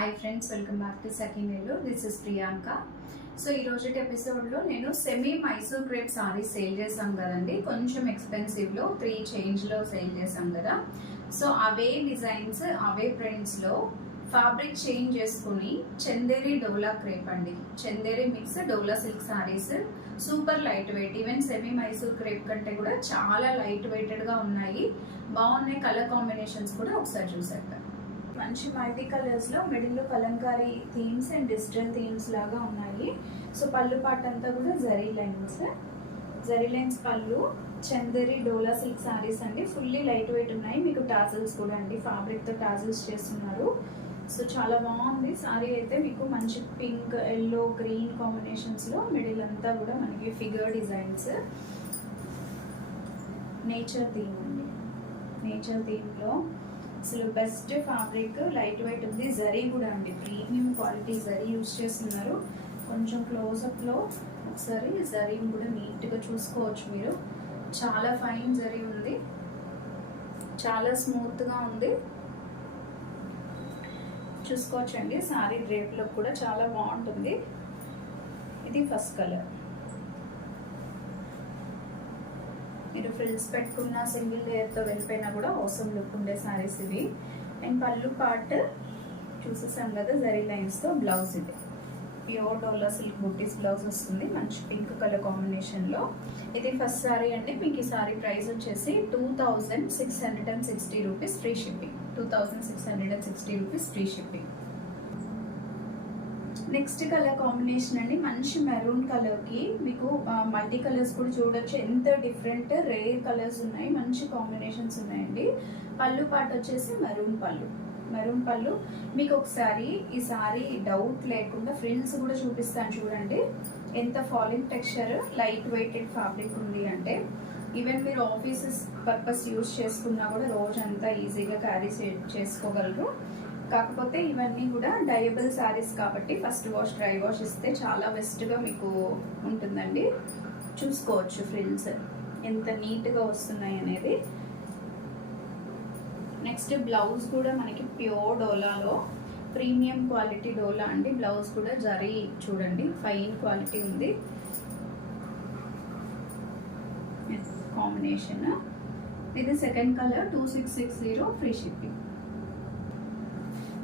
Hi friends, welcome back to Sakhi Nellore. This is Priyanka. So ఈ రోజు ఎపిసోడ్లో నేను semi Mysore crepe sarees sale చేసాం కదండి. కొంచెం ఎక్స్పెన్సివ్లో 3 చేంజ్లో సేల్ చేసాం కదా. సో అవే డిజైన్స్ అవే ప్రింట్స్లో ఫ్యాబ్రిక్ చేంజ్ చేసుకుని చందేరి డోలా క్రేప్ అండి, Chanderi mix Dola silk sarees. Super lightweight, even semi Mysore crepe కంటే కూడా చాలా లైట్ వెయిటెడ్గా ఉన్నాయి. బాగున్నాయి. కలర్ కాంబినేషన్స్ కూడా ఒకసారి చూసాక మంచి మల్టీ కలర్స్లో మిడిల్లో Kalamkari themes and digital themes లాగా ఉన్నాయి. సో పళ్ళు పాట అంతా కూడా జరీ లైన్స్ పళ్ళు. చందేరి డోలా సిల్క్ సారీస్ అండి, ఫుల్లీ లైట్ వెయిట్ ఉన్నాయి. మీకు టాజిల్స్ కూడా అండి, ఫ్యాబ్రిక్తో టాజిల్స్ చేస్తున్నారు. సో చాలా బాగుంది సారీ అయితే. మీకు మంచి పింక్, ఎల్లో, గ్రీన్ కాంబినేషన్స్లో మిడిల్ అంతా కూడా మనకి ఫిగర్ డిజైన్స్. నేచర్ థీమ్ అండి, నేచర్ థీమ్లో అసలు బెస్ట్ ఫ్యాబ్రిక్, లైట్ వెయిట్ ఉంది. జరీ కూడా అండి, ప్రీమియం క్వాలిటీ జరీ యూజ్ చేస్తున్నారు. కొంచెం క్లోజప్లో ఒకసారి జరీ కూడా నీట్గా చూసుకోవచ్చు మీరు. చాలా ఫైన్ జరీ ఉంది, చాలా స్మూత్గా ఉంది, చూసుకోవచ్చండి. సారీ డ్రేప్లో కూడా చాలా బాగుంటుంది. ఇది ఫస్ట్ కలర్. మీరు ఫ్రిల్స్ పెట్టుకున్న సింగిల్ లేయర్తో వెళ్ళిపోయినా కూడా అవసరం లుక్ ఉండే సారీస్ ఇవి. అండ్ పళ్ళు పార్ట్ చూసేసాం కదా, జరీ లైన్స్తో. బ్లౌజ్ ఇది ప్యూర్ డోలా సిల్క్ బుట్టీస్ బ్లౌజ్ వస్తుంది, మంచి పింక్ కలర్ కాంబినేషన్లో. ఇది ఫస్ట్ సారీ అండి. మీకు ఈ సారీ ప్రైస్ వచ్చేసి 2660 rupees free shipping. 2660 rupees free shipping. Next colour combination అండి, మంచి మెరూన్ కలర్కి మీకు మల్టీ కలర్స్ కూడా చూడొచ్చు. ఎంత డిఫరెంట్ రేర్ కలర్స్ ఉన్నాయి, మంచి కాంబినేషన్స్ ఉన్నాయండి. పళ్ళు పాట వచ్చేసి మెరూన్ పళ్ళు. మీకు ఒకసారి ఈ సారీ డౌట్ లేకుండా ఫ్రిల్స్ కూడా చూపిస్తాను చూడండి. ఎంత falling texture, light weighted fabric ఉంది అంటే ఈవెన్ మీరు ఆఫీసెస్ పర్పస్ యూజ్ చేసుకున్నా కూడా రోజంతా ఈజీగా క్యారీ చేసుకోగలరు. కాకపోతే ఇవన్నీ కూడా డయబుల్ శారీస్ కాబట్టి ఫస్ట్ వాష్, డ్రై వాష్ ఇస్తే చాలా బెస్ట్గా మీకు ఉంటుందండి. చూసుకోవచ్చు ఫ్రిల్స్ ఎంత నీట్గా వస్తున్నాయి అనేది. నెక్స్ట్ బ్లౌజ్ కూడా మనకి ప్యూర్ డోలాలో ప్రీమియం క్వాలిటీ డోలా అండి. బ్లౌజ్ కూడా జరీ చూడండి, ఫైన్ క్వాలిటీ ఉంది. కాంబినేషన్ ఇది second colour. 2660 free shipping.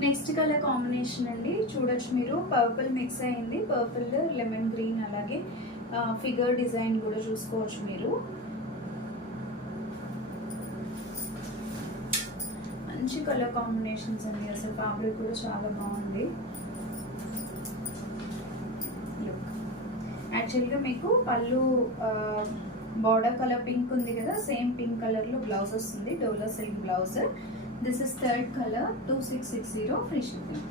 Next colour combination అండి, చూడొచ్చు మీరు. పర్పుల్ మిక్స్ అయింది, పర్పుల్, లెమన్ గ్రీన్, అలాగే ఫిగర్ డిజైన్ కూడా చూసుకోవచ్చు మీరు. మంచి కలర్ కాంబినేషన్స్ అండి, అసలు ఫ్యాబ్రిక్ కూడా చాలా బాగుంది. యాక్చువల్గా మీకు పళ్ళు బార్డర్ కలర్ పింక్ ఉంది కదా, సేమ్ పింక్ కలర్లో బ్లౌజ్ వస్తుంది, Dola silk blouse. This is third colour. 2660 free shipping.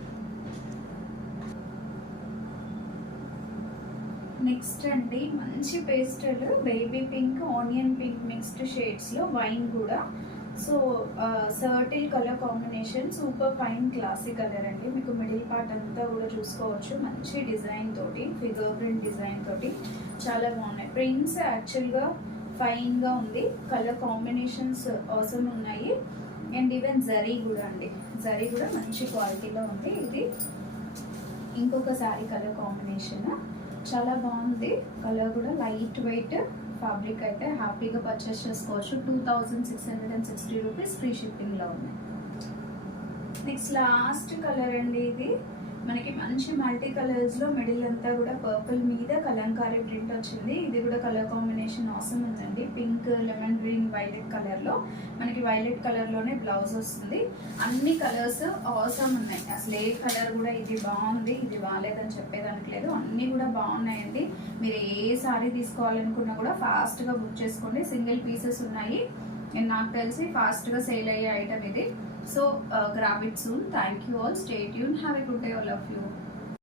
Next అండి, మంచి pastel baby pink, onion pink mixed షేడ్స్లో వైన్ కూడా. So subtle colour combination, super fine classy colour అండి. మీకు మిడిల్ పార్ట్ అంతా కూడా చూసుకోవచ్చు, మంచి డిజైన్ తోటి, ఫిగర్ ప్రింట్ డిజైన్ తోటి చాలా బాగున్నాయి. ప్రింట్స్ యాక్చువల్గా ఫైన్గా ఉంది, కలర్ కాంబినేషన్స్ అవసరం ఉన్నాయి. అండ్ ఈవెన్ జరీ కూడా అండి, జరీ కూడా మంచి క్వాలిటీలో ఉంది. ఇది ఇంకొక శారీ కలర్ కాంబినేషన్, చాలా బాగుంది. కలర్ కూడా లైట్ వెయిట్ ఫ్యాబ్రిక్ అయితే హ్యాపీగా పర్చేస్ చేసుకోవచ్చు. 2660 రూపీస్ ఫ్రీ షిప్పింగ్లో ఉన్నాయి. నెక్స్ట్ లాస్ట్ కలర్ అండి, ఇది మనకి మంచి మల్టీ కలర్స్లో మిడిల్ అంతా కూడా పర్పుల్ మీద కలంకారీ ప్రింట్ వచ్చింది. ఇది కూడా కలర్ కాంబినేషన్ అవసరం ఉందండి. పింక్, లెమన్ గ్రీన్, వైలెట్ కలర్లో మనకి వైలెట్ కలర్లోనే బ్లౌజ్ వస్తుంది. అన్ని కలర్స్ అవసరం ఉన్నాయి, అసలు ఏ కలర్ కూడా ఇది బాగుంది ఇది బాగాలేదని చెప్పేదానికి లేదు, అన్నీ కూడా బాగున్నాయండి. మీరు ఏ సారీ తీసుకోవాలనుకున్నా కూడా ఫాస్ట్గా బుక్ చేసుకోండి. సింగిల్ పీసెస్ ఉన్నాయి, అండ్ నాకు తెలిసి ఫాస్ట్గా సేల్ అయ్యే ఐటమ్ ఇది. So grab it soon. Thank you all. Stay tuned. Have a good day, all of you.